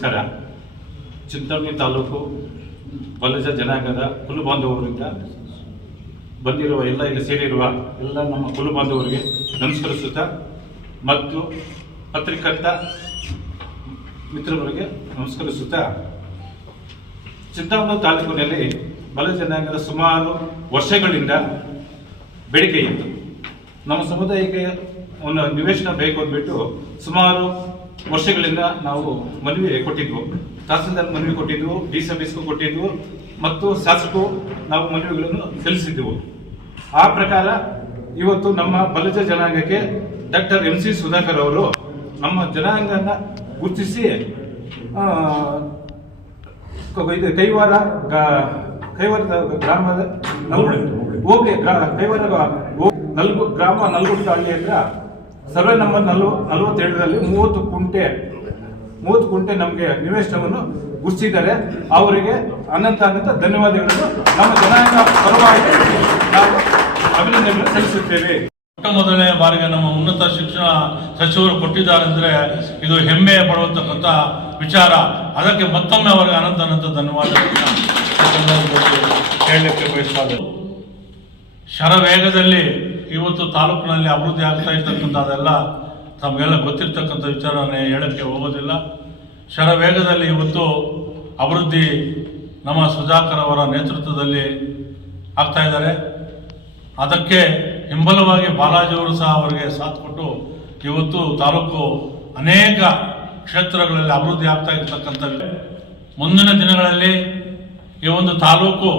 ನಮಸ್ಕಾರ. ಚಿಂತಾಮಣಿ ತಾಲೂಕು ಬಲಜ ಜನಾಂಗದ ಕುಲು ಬಾಂಧವರಿಂದ ಬಂದಿರುವ ಇಲ್ಲಿ ಸೇರಿರುವ ಎಲ್ಲ ನಮ್ಮ ಕುಲು ಬಾಂಧವರಿಗೆ ನಮಸ್ಕರಿಸುತ್ತಾ ಮತ್ತು ಪತ್ರಿಕರ್ತ ಮಿತ್ರರಿಗೆ ನಮಸ್ಕರಿಸುತ್ತಾ, ಚಿಂತಾಮಣಿ ತಾಲೂಕಿನಲ್ಲಿ ಬಲಜ ಜನಾಂಗದ ಸುಮಾರು ವರ್ಷಗಳಿಂದ ಬೇಡಿಕೆ ಇತ್ತು. ನಮ್ಮ ಸಮುದಾಯಕ್ಕೆ ಒಂದು ನಿವೇಶನ ಬೇಕು ಅಂದ್ಬಿಟ್ಟು ಸುಮಾರು ವರ್ಷಗಳಿಂದ ನಾವು ಮನವಿ ಕೊಟ್ಟಿದ್ವು. ತಹಸೀಲ್ದಾರ್ ಮನವಿ ಕೊಟ್ಟಿದ್ವು, ಡಿ ಸಿ ಆಫೀಸ್ಗೂ ಕೊಟ್ಟಿದ್ವು ಮತ್ತು ಶಾಸಕರು ನಾವು ಮನವಿಗಳನ್ನು ಸಲ್ಲಿಸಿದ್ದೆವು. ಆ ಪ್ರಕಾರ ಇವತ್ತು ನಮ್ಮ ಬಲಜ ಜನಾಂಗಕ್ಕೆ ಡಾಕ್ಟರ್ MC ಸುಧಾಕರ್ ಅವರು ನಮ್ಮ ಜನಾಂಗನ ಗುರುತಿಸಿ ಕೈವಾರ ಗ್ರಾಮದ ಕೈವಾರ ಗ್ರಾಮ ನಲ್ಗುಟ್ಟಹಳ್ಳಿ ಹತ್ರ ಸರ್ವೆ ನಂಬರ್ 47ರಲ್ಲಿ 30 ಕುಂಟೆ ನಮಗೆ ನಿವೇಶನವನ್ನು ಗುರುತಿಸಿದ್ದಾರೆ. ಅವರಿಗೆ ಅನಂತ ಧನ್ಯವಾದಗಳನ್ನು ನಮ್ಮ ಜನಾಂಗ ಪರವಾಗಿ ನಾವು ಅಭಿನಂದನೆಗಳನ್ನು ಸಲ್ಲಿಸುತ್ತೇವೆ. ಮೊದಲನೇ ಬಾರಿಗೆ ನಮ್ಮ ಉನ್ನತ ಶಿಕ್ಷಣ ಸಚಿವರು ಕೊಟ್ಟಿದ್ದಾರೆ ಅಂದರೆ ಇದು ಹೆಮ್ಮೆ ಪಡುವಂತಕ್ಕಂಥ ವಿಚಾರ. ಅದಕ್ಕೆ ಮತ್ತೊಮ್ಮೆ ಅವರಿಗೆ ಅನಂತ ಧನ್ಯವಾದಗಳನ್ನು ಹೇಳಲಿಕ್ಕೆ ಬಯಸ್ತಾರೆ. ಶರವೇಗದಲ್ಲಿ ಇವತ್ತು ತಾಲೂಕಿನಲ್ಲಿ ಅಭಿವೃದ್ಧಿ ಆಗ್ತಾ ಇರ್ತಕ್ಕಂಥದ್ದೆಲ್ಲ ತಮಗೆಲ್ಲ ಗೊತ್ತಿರ್ತಕ್ಕಂಥ ವಿಚಾರನೇ ಹೇಳಕ್ಕೆ ಹೋಗೋದಿಲ್ಲ. ಶರವೇಗದಲ್ಲಿ ಇವತ್ತು ಅಭಿವೃದ್ಧಿ ನಮ್ಮ ಸುಧಾಕರ್ ಅವರ ನೇತೃತ್ವದಲ್ಲಿ ಆಗ್ತಾ ಇದ್ದಾರೆ. ಅದಕ್ಕೆ ಹಿಂಬಲವಾಗಿ ಬಾಲಾಜಿಯವರು ಸಹ ಅವರಿಗೆ ಸಾಥ್ ಕೊಟ್ಟು ಇವತ್ತು ತಾಲೂಕು ಅನೇಕ ಕ್ಷೇತ್ರಗಳಲ್ಲಿ ಅಭಿವೃದ್ಧಿ ಆಗ್ತಾ ಇರ್ತಕ್ಕಂಥ ಮುಂದಿನ ದಿನಗಳಲ್ಲಿ ಈ ಒಂದು ತಾಲೂಕು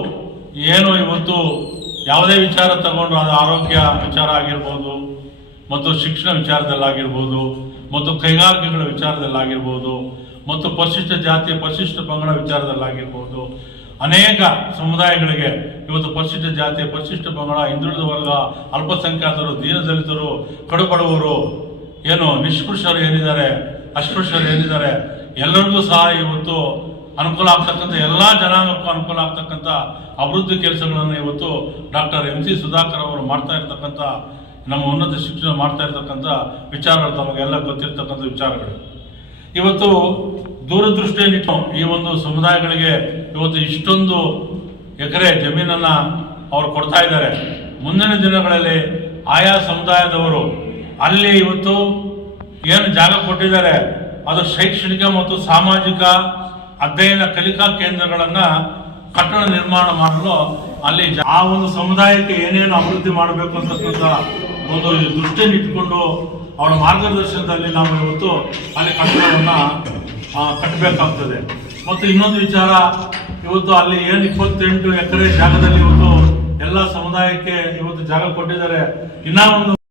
ಏನು ಇವತ್ತು ಯಾವುದೇ ವಿಚಾರ ತಗೊಂಡ್ರು, ಅದು ಆರೋಗ್ಯ ವಿಚಾರ ಆಗಿರ್ಬೋದು, ಮತ್ತು ಶಿಕ್ಷಣ ವಿಚಾರದಲ್ಲಾಗಿರ್ಬೋದು, ಮತ್ತು ಕೈಗಾರಿಕೆಗಳ ವಿಚಾರದಲ್ಲಾಗಿರ್ಬೋದು, ಮತ್ತು ಪರಿಶಿಷ್ಟ ಜಾತಿ ಪರಿಶಿಷ್ಟ ಪಂಗಡ ವಿಚಾರದಲ್ಲಾಗಿರ್ಬೋದು, ಅನೇಕ ಸಮುದಾಯಗಳಿಗೆ ಇವತ್ತು ಪರಿಶಿಷ್ಟ ಜಾತಿ ಪರಿಶಿಷ್ಟ ಪಂಗಡ, ಹಿಂದುಳಿದ ವರ್ಗ, ಅಲ್ಪಸಂಖ್ಯಾತರು, ದೀನದಲಿತರು, ಕಡುಬಡವರು, ಏನು ನಿಷ್ಕೃಷರು ಏನಿದ್ದಾರೆ, ಅಸ್ಪೃಶ್ಯರು ಏನಿದ್ದಾರೆ, ಎಲ್ಲರಿಗೂ ಸಹ ಇವತ್ತು ಅನುಕೂಲ ಆಗ್ತಕ್ಕಂಥ ಎಲ್ಲ ಜನಾಂಗಕ್ಕೂ ಅನುಕೂಲ ಆಗ್ತಕ್ಕಂಥ ಅಭಿವೃದ್ಧಿ ಕೆಲಸಗಳನ್ನು ಇವತ್ತು ಡಾಕ್ಟರ್ MC ಸುಧಾಕರ್ ಅವರು ಮಾಡ್ತಾ ಇರ್ತಕ್ಕಂಥ, ನಮ್ಮ ಉನ್ನತ ಶಿಕ್ಷಣ ಮಾಡ್ತಾ ಇರ್ತಕ್ಕಂಥ ವಿಚಾರಗಳು ತಮಗೆಲ್ಲ ಗೊತ್ತಿರ್ತಕ್ಕಂಥ ವಿಚಾರಗಳು. ಇವತ್ತು ದೂರದೃಷ್ಟಿಯನ್ನು ಈ ಒಂದು ಸಮುದಾಯಗಳಿಗೆ ಇವತ್ತು ಇಷ್ಟೊಂದು ಎಕರೆ ಜಮೀನನ್ನು ಅವರು ಕೊಡ್ತಾ ಇದ್ದಾರೆ. ಮುಂದಿನ ದಿನಗಳಲ್ಲಿ ಆಯಾ ಸಮುದಾಯದವರು ಅಲ್ಲಿ ಇವತ್ತು ಏನು ಜಾಗ ಕೊಟ್ಟಿದ್ದಾರೆ ಅದು ಶೈಕ್ಷಣಿಕ ಮತ್ತು ಸಾಮಾಜಿಕ ಅಧ್ಯಯನ ಕಲಿಕಾ ಕೇಂದ್ರಗಳನ್ನು ಕಟ್ಟಡ ನಿರ್ಮಾಣ ಮಾಡಲು ಅಲ್ಲಿ ಆ ಒಂದು ಸಮುದಾಯಕ್ಕೆ ಏನೇನು ಅಭಿವೃದ್ಧಿ ಮಾಡಬೇಕು ಅಂತಕ್ಕಂಥ ಒಂದು ದೃಷ್ಟಿಯನ್ನು ಇಟ್ಕೊಂಡು ಅವರ ಮಾರ್ಗದರ್ಶನದಲ್ಲಿ ನಾವು ಇವತ್ತು ಅಲ್ಲಿ ಕಟ್ಟಡವನ್ನು ಕಟ್ಟಬೇಕಾಗ್ತದೆ. ಮತ್ತು ಇನ್ನೊಂದು ವಿಚಾರ, ಇವತ್ತು ಅಲ್ಲಿ ಏನು 28 ಎಕರೆ ಜಾಗದಲ್ಲಿ ಇವತ್ತು ಎಲ್ಲ ಸಮುದಾಯಕ್ಕೆ ಇವತ್ತು ಜಾಗ ಕೊಟ್ಟಿದ್ದಾರೆ. ಇನ್ನೂ ಒಂದು